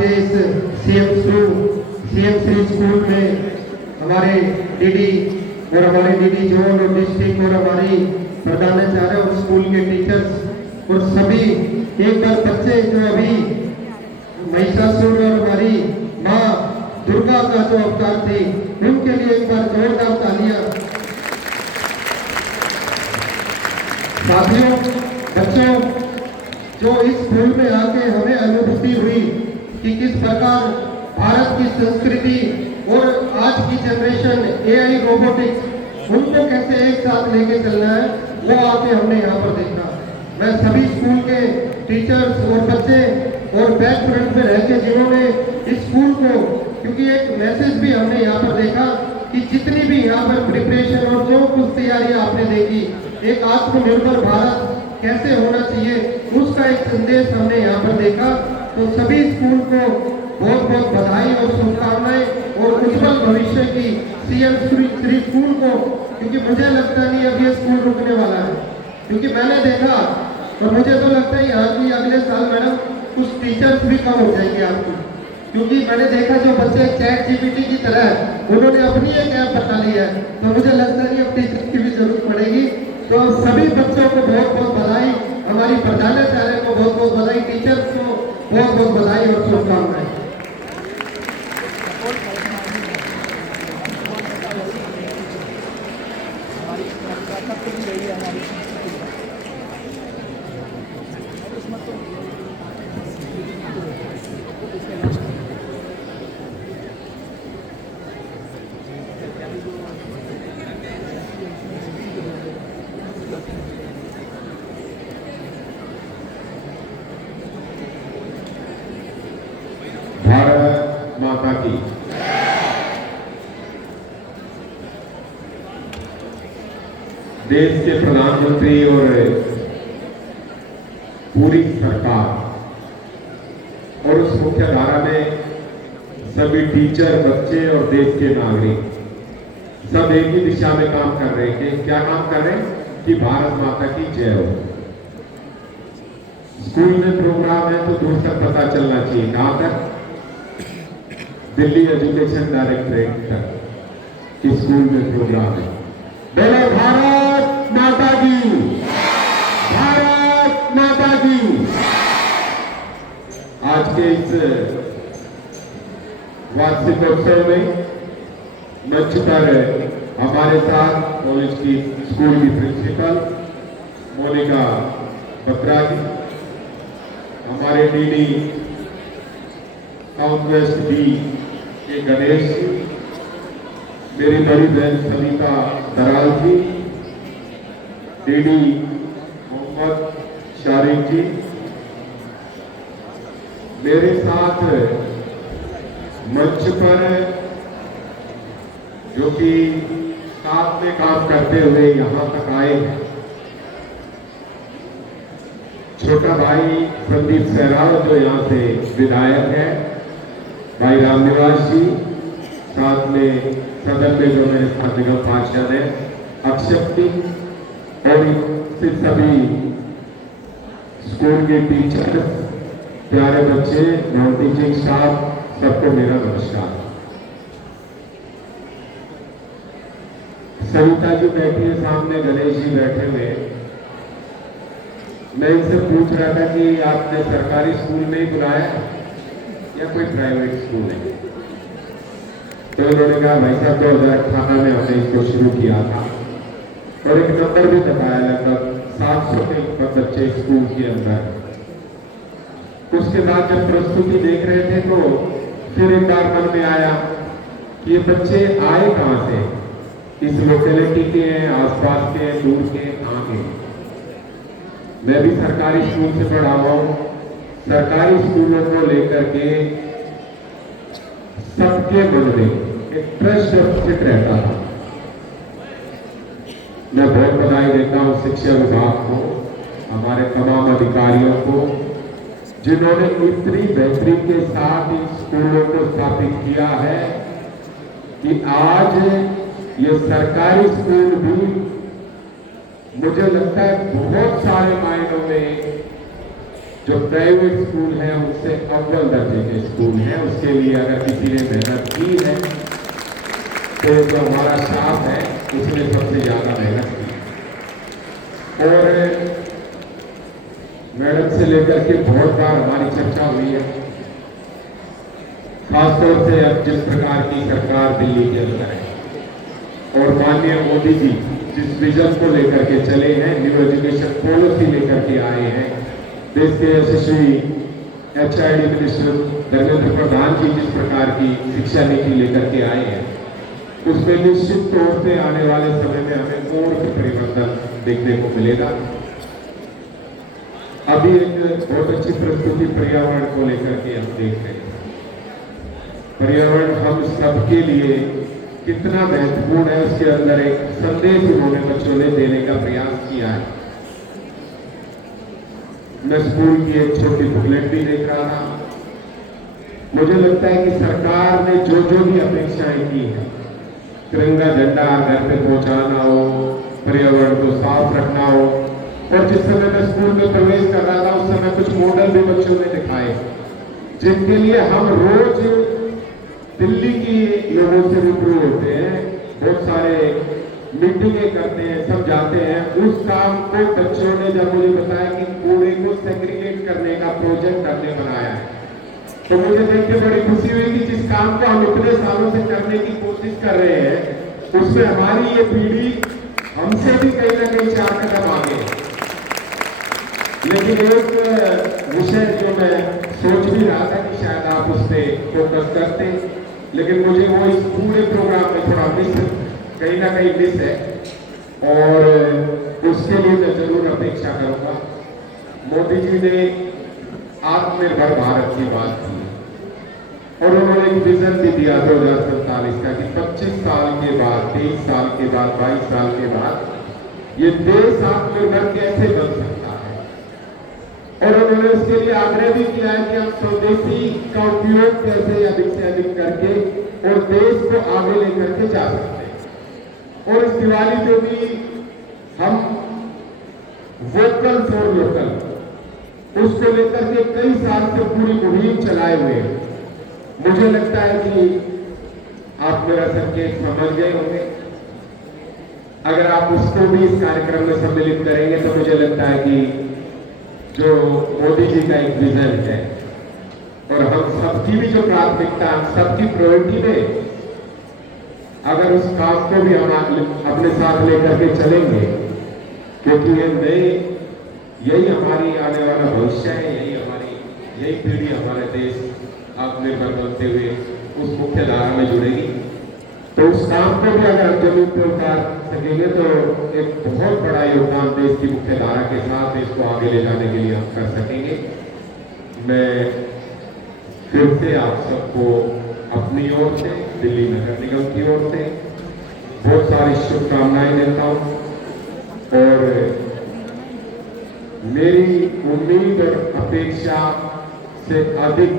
के इस CM Shri school में हमारे डीडी और हमारे डीडी जोन और डिस्ट्रिक्ट और हमारी प्रधानाचार्य और स्कूल के टीचर्स और सभी एक बार बच्चे जो अभी महिषासुर और हमारी माँ दुर्गा का जो अवतार थे उनके लिए एक बार जोरदार तालियां। साथियों, बच्चों, जो इस स्कूल में आके हमें अनुभूति हुई कि किस प्रकार भारत की संस्कृति और आज की जनरेशन AI रोबोटिक्स उनको कैसे एक साथ लेके चलना है, वो आके हमने यहाँ पर देखा। मैं सभी स्कूल के टीचर्स और बच्चे और बैक फ्रंट में रह के जिन्होंने इस स्कूल को, क्योंकि एक मैसेज भी हमने यहाँ पर देखा कि जितनी भी यहाँ पर प्रिपरेशन और जो कुछ तैयारियां आपने देखी, एक आत्मनिर्भर भारत कैसे होना चाहिए उसका एक संदेश हमने यहाँ पर देखा। तो सभी स्कूल को बहुत बहुत बधाई और शुभकामनाएं और उज्जवल भविष्य की CM श्री स्कूल को, क्योंकि मुझे लगता नहीं अब ये स्कूल रुकने वाला है, क्योंकि मैंने देखा और मुझे तो लगता है यहाँ की अगले साल मैडम कुछ टीचर्स भी कम हो जाएंगे आपकी, क्योंकि मैंने देखा जो बच्चे ChatGPT की तरह उन्होंने अपनी एक ऐप बता ली है, तो मुझे लगता नहीं अब टीचर की भी जरूरत पड़ेगी। तो सभी बच्चों को बहुत बहुत बधाई, हमारी प्रधानाचार्य को बहुत बहुत बधाई, टीचर्स को बहुत बहुत बधाई और शुभकामनाएं। भारत माता की। देश के प्रधानमंत्री और पूरी सरकार और उस मुख्य धारा में सभी टीचर, बच्चे और देश के नागरिक सब एक ही दिशा में काम कर रहे हैं। क्या काम कर रहे हैं कि भारत माता की जय हो। स्कूल में प्रोग्राम है तो दूर तक पता चलना चाहिए, कहां तक? दिल्ली एजुकेशन डायरेक्टरेट की स्कूल में प्रोग्राम है। बोलो भारत माता की, भारत माता की। आज के इस वार्षिकोत्सव में मंच पर हमारे साथ कॉलेज की स्कूल की प्रिंसिपल मोनिका बत्रा जी, हमारे डीडी साउथ वेस्ट डी के गणेश जी, मेरी बड़ी बहन सविता दराल जी, डीडी मोहम्मद शारिक जी, मेरे साथ मंच पर जो कि साथ में काम करते हुए यहां तक आए हैं, छोटा भाई संदीप सहरावत जो यहाँ से विधायक है, भाई रामनिवास जी, साथ में सदन में जो मेरे साथ निगम पार्षद है अक्षक्ति, और सभी स्कूल के टीचर, प्यारे बच्चे, नॉन टीचिंग स्टाफ, सबको मेरा नमस्कार। सविता जी बैठी है सामने, गणेश जी बैठे हुए। मैं इनसे पूछ रहा था कि आपने सरकारी स्कूल में ही बुलाया या कोई प्राइवेट स्कूल है? तो उन्होंने कहा भाई साहब 2018 में हमने इसको शुरू किया था, और एक नंबर भी बताया, लगभग 700 के ऊपर बच्चे स्कूल के अंदर। उसके बाद जब प्रस्तुति देख रहे थे तो फिर एक बार मन में आया कि ये बच्चे आए कहां से, इस लोकेलिटी के हैं, आसपास के, दूर के, कहां के? मैं भी सरकारी स्कूल से पढ़ा हुआ हूं। सरकारी स्कूलों को लेकर के सबके मन में एक ट्रस्ट डेफिसिट रहता था। मैं बहुत बधाई देता हूं शिक्षा विभाग को, हमारे तमाम अधिकारियों को, जिन्होंने इतनी बेहतरी के साथ इन स्कूलों को स्थापित किया है कि आज ये सरकारी स्कूल भी मुझे लगता है बहुत सारे मायनों में जो प्राइवेट स्कूल है उससे अव्वल दर्जे के स्कूल हैं। उसके लिए अगर किसी ने मेहनत की है तो जो हमारा स्टाफ है उसने सबसे ज्यादा मेहनत की। और मैडम से लेकर के बहुत बार हमारी चर्चा हुई है, खासतौर से अब जिस प्रकार की सरकार दिल्ली के अंदर है और माननीय मोदी जी जिस विजन को लेकर के चले हैं, न्यू एजुकेशन पॉलिसी लेकर के आए हैं, देश के यशस्वी HID मिनिस्टर धर्मेंद्र प्रधान जी जिस प्रकार की शिक्षा नीति लेकर के आए हैं, उसमें निश्चित तौर से आने वाले समय में हमें और भी परिवर्तन देखने को मिलेगा। अभी एक बहुत अच्छी प्रस्तुति पर्यावरण को लेकर के हम देख रहे हैं। पर्यावरण हम सबके लिए कितना महत्वपूर्ण है, उसके अंदर एक संदेश उन्होंने बच्चों ने देने का प्रयास किया है। मैं स्कूल की एक छोटी बुकलेट भी देख रहा था। मुझे लगता है कि सरकार ने जो जो भी अपेक्षाएं की है, तिरंगा झंडा घर पे पहुंचाना हो, पर्यावरण को साफ रखना हो, और जिस समय मैं स्कूल में प्रवेश कर रहा था उस समय कुछ मॉडल भी बच्चों ने दिखाए जिनके लिए हम रोज दिल्ली की लोगों से रूबरू होते हैं, बहुत सारे मीटिंगें करते हैं, सब जाते हैं। उस काम को बच्चों ने जब मुझे बताया कि कूड़े को सेग्रीगेट करने का प्रोजेक्ट हमने बनाया है, तो मुझे देख के बड़ी खुशी हुई कि जिस काम को हम इतने सालों से करने की कोशिश कर रहे हैं उसमें हमारी ये पीढ़ी हमसे भी कहीं ना कहीं 4 कदम आगे है। लेकिन एक विषय जो मैं सोच भी रहा था कि शायद आप उस पर फोकस करते, लेकिन मुझे वो इस पूरे प्रोग्राम में थोड़ा कहीं ना कहीं मिस है, और उसके लिए मैं जरूर अपेक्षा करूंगा। मोदी जी ने आत्मनिर्भर भारत की बात की और उन्होंने एक विजन भी दिया 2047 का कि 25 साल के बाद, 23 साल के बाद, 22 साल के बाद ये देश आत्मनिर्भर कैसे बन सकता है। और उन्होंने उसके लिए आग्रह भी किया है कि हम स्वदेशी का उपयोग कैसे अधिक से अधिक करके और देश को आगे लेकर के जा सकते हैं। और इस दिवाली पे भी हम वोकल फॉर लोकल उसको लेकर के कई साल से पूरी मुहिम चलाए हुए हैं। मुझे लगता है कि आप मेरा संकेत समझ गए होंगे। अगर आप उसको भी इस कार्यक्रम में सम्मिलित करेंगे तो मुझे लगता है कि जो मोदी जी का एक विजन है और हम सबकी भी जो प्राथमिकता, सबकी प्रायोरिटी में अगर उस काम को भी हम अपने साथ लेकर के चलेंगे, क्योंकि यही हमारी आने वाला भविष्य है, यही पीढ़ी हमारे देश आत्मनिर्भर बनते हुए उस मुख्य धारा में जुड़ेगी। तो उस काम को भी अगर हम जमीन पर उतार सकेंगे तो एक बहुत बड़ा योगदान देश की मुख्य धारा के साथ देश को आगे ले जाने के लिए हम कर सकेंगे। मैं फिर से आप सबको अपनी ओर से, दिल्ली नगर निगम की ओर से बहुत सारी शुभकामनाएं देता हूं, और मेरी उम्मीद और अपेक्षा से अधिक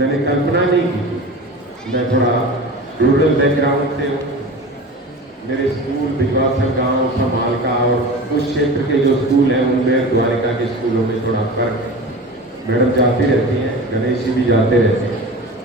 मैंने कल्पना नहीं की। मैं थोड़ा रूरल बैकग्राउंड से हूँ, मेरे स्कूल विकास गांव संभाल का और उस क्षेत्र के जो स्कूल हैं उनमें द्वारिका के स्कूलों में थोड़ा फर्क है। मैडम जाती रहती हैं, गणेश जी भी जाते रहते हैं,